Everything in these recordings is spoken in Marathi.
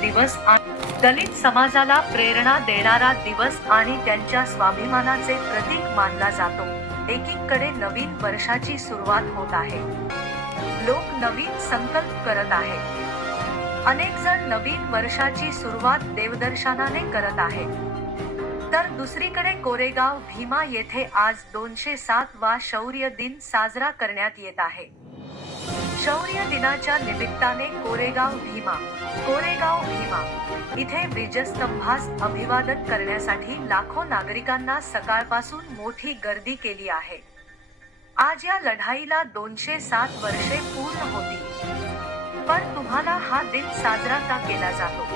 दिवस दलित समाजाला प्रेरणा देणारा दिवस आणि त्यांच्या स्वाभिमानाचे प्रतीक मानला जातो. एकीकडे नवीन वर्षाची सुरुवात होत आहे. लोक नवीन संकल्प करत आहेत अनेक जण नवीन वर्षाची सुरुवात देवदर्शनाने करत आहेत तर दुसरीकडे कोरेगाव भीमा येथे आज दोनशे सात वा शौर्य दिन साजरा करण्यात येत आहे. शौर्य दिनाच्या निमित्ताने कोरेगाव भीमा कोरेगाव भीमा. इथे विजयस्तंभास अभिवादन करण्यासाठी लाखो नागरिकांना सकाळपासून मोठी गर्दी केली आहे. आज या लढाईला दोनशे सात वर्षे पूर्ण होती. पण तुम्हाला हा दिन साजरा का केला जातो?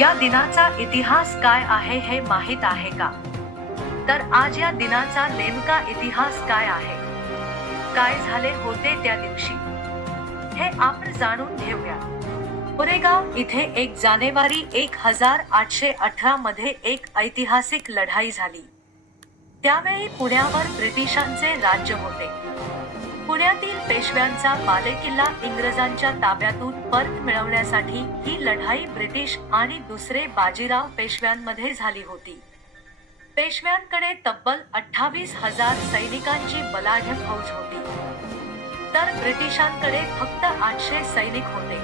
या दिनाचा इतिहास काय आहे हे माहीत आहे का? तर आज या दिनाचा नेमका इतिहास काय आहे? काय झाले होते त्या दिवशी? हे आपण जाणून घेऊया. कोरेगाव इथे एक जानेवारी एक हजार आठशे अठरा मध्ये एक ऐतिहासिक लढाई झाली. त्यावेळी पुण्यावर ब्रिटिशांचे राज्य होते. पुण्यातील पेशव्यांचा बालेकिल्ला इंग्रजांच्या ताब्यातून परत मिळवण्यासाठी ही लढाई ब्रिटिश आणि दुसरे बाजीराव पेशव्यांमध्ये झाली होती. पेशव्यांकडे तब्बल अठ्ठावीस हजार सैनिकांची बलाढ्य फौज होती. तर ब्रिटिशांकडे फक्त आठशे सैनिक होते.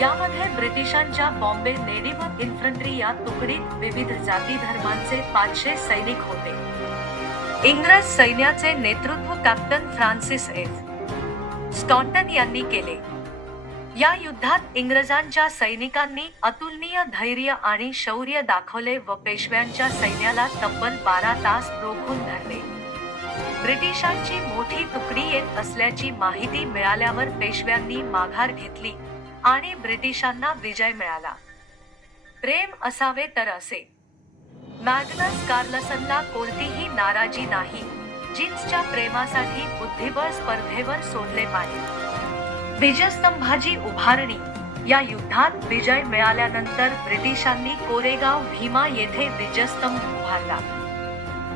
यामध्ये ब्रिटिशांच्या बॉम्बे नेटिव्ह इन्फंट्री या तुकडीत विविध जाती धर्मांचे पाचशे सैनिक होते. इंग्रज सैन्याचे नेतृत्व कॅप्टन फ्रान्सिस एफ. स्टॉन्टन यांनी केले. या युद्धात इंग्रजांच्या सैनिकांनी अतुलनीय धैर्य आणि शौर्य दाखवले व पेशव्यांच्या सैन्याला तब्बल बारा तास रोखून धरले. ब्रिटिशांची मोठी तुकडी येत असल्याची माहिती मिळाल्यावर पेशव्यांनी माघार घेतली आणि ब्रिटिशांना विजय मिळाला. प्रेम असावे तर असे. मॅग्नस कार्लसनला कोणतीही नाराजी नाही. जीन्सच्या प्रेमासाठी बुद्धिबळ स्पर्धेवर सोडले पाहिजे. विजयस्तंभाची उभारणी. या युद्धात विजय मिळाल्यानंतर ब्रिटिशांनी कोरेगाव भीमा येथे विजयस्तंभ उभारला.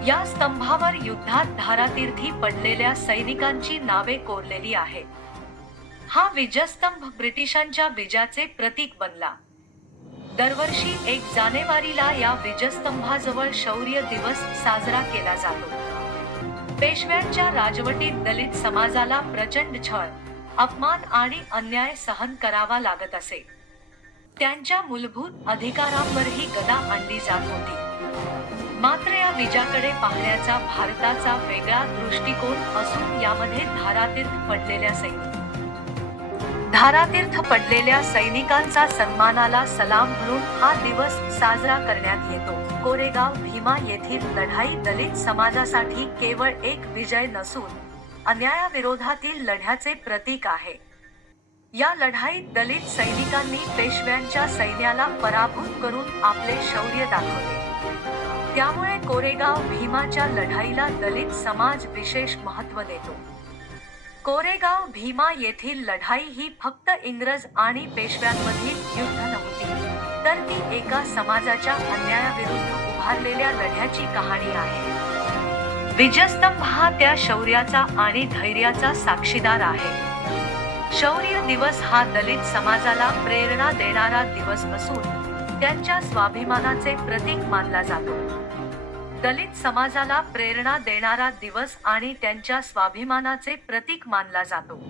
या स्तंभावर युद्धात धारातीर्थी पडलेल्या सैनिकांची नावे कोरलेली आहेत. हा विजयस्तंभ ब्रिटिशांच्या विजयाचे प्रतीक बनला. दरवर्षी एक जानेवारीला या विजयस्तंभाजवळ शौर्य दिवस साजरा केला जातो. पेशव्यांच्या राजवटीत दलित समाजाला प्रचंड छळ अपमान आणि अन्याय सहन करावा लागत असे. त्यांच्या मूलभूत अधिकारांवरही गदा आणली जात होती. मात्र या विजाकडे पाहण्याचा भारताचा वेगळा दृष्टिकोन असून यामध्ये धारातीर्थ पडलेल्या सैनिक धारातीर्थ पडलेल्या सैनिकांचा सन्मानाला सलाम म्हणून हा दिवस साजरा करण्यात येतो. कोरेगाव भीमा येथील लढाई दलित समाजासाठी केवळ एक विजय नसून अन्यायाविरोधातील लढ्याचे प्रतीक आहे. या लढाईत दलित सैनिकांनी पेशव्यांच्या सैन्याला पराभूत करून आपले शौर्य दाखवले. त्यामुळे कोरेगाव भीमाच्या लढाईला दलित समाज विशेष महत्त्व देतो. कोरेगाव भीमा येथील लढाई ही फक्त इंग्रज आणि पेशव्यांमधील युद्ध नव्हती तर ती एका समाजाच्या अन्यायाविरुद्ध उभारलेल्या लढ्याची कहाणी आहे. विजयस्तंभ हा त्या शौर्याचा आणि धैर्याचा साक्षीदार आहे. शौर्य दिवस हा दलित समाजाला प्रेरणा देणारा दिवस असून त्यांच्या स्वाभिमानाचे प्रतीक मानला जातो. दलित समाजाला प्रेरणा देणारा दिवस आणि त्यांच्या स्वाभिमानाचे प्रतीक मानला जातो.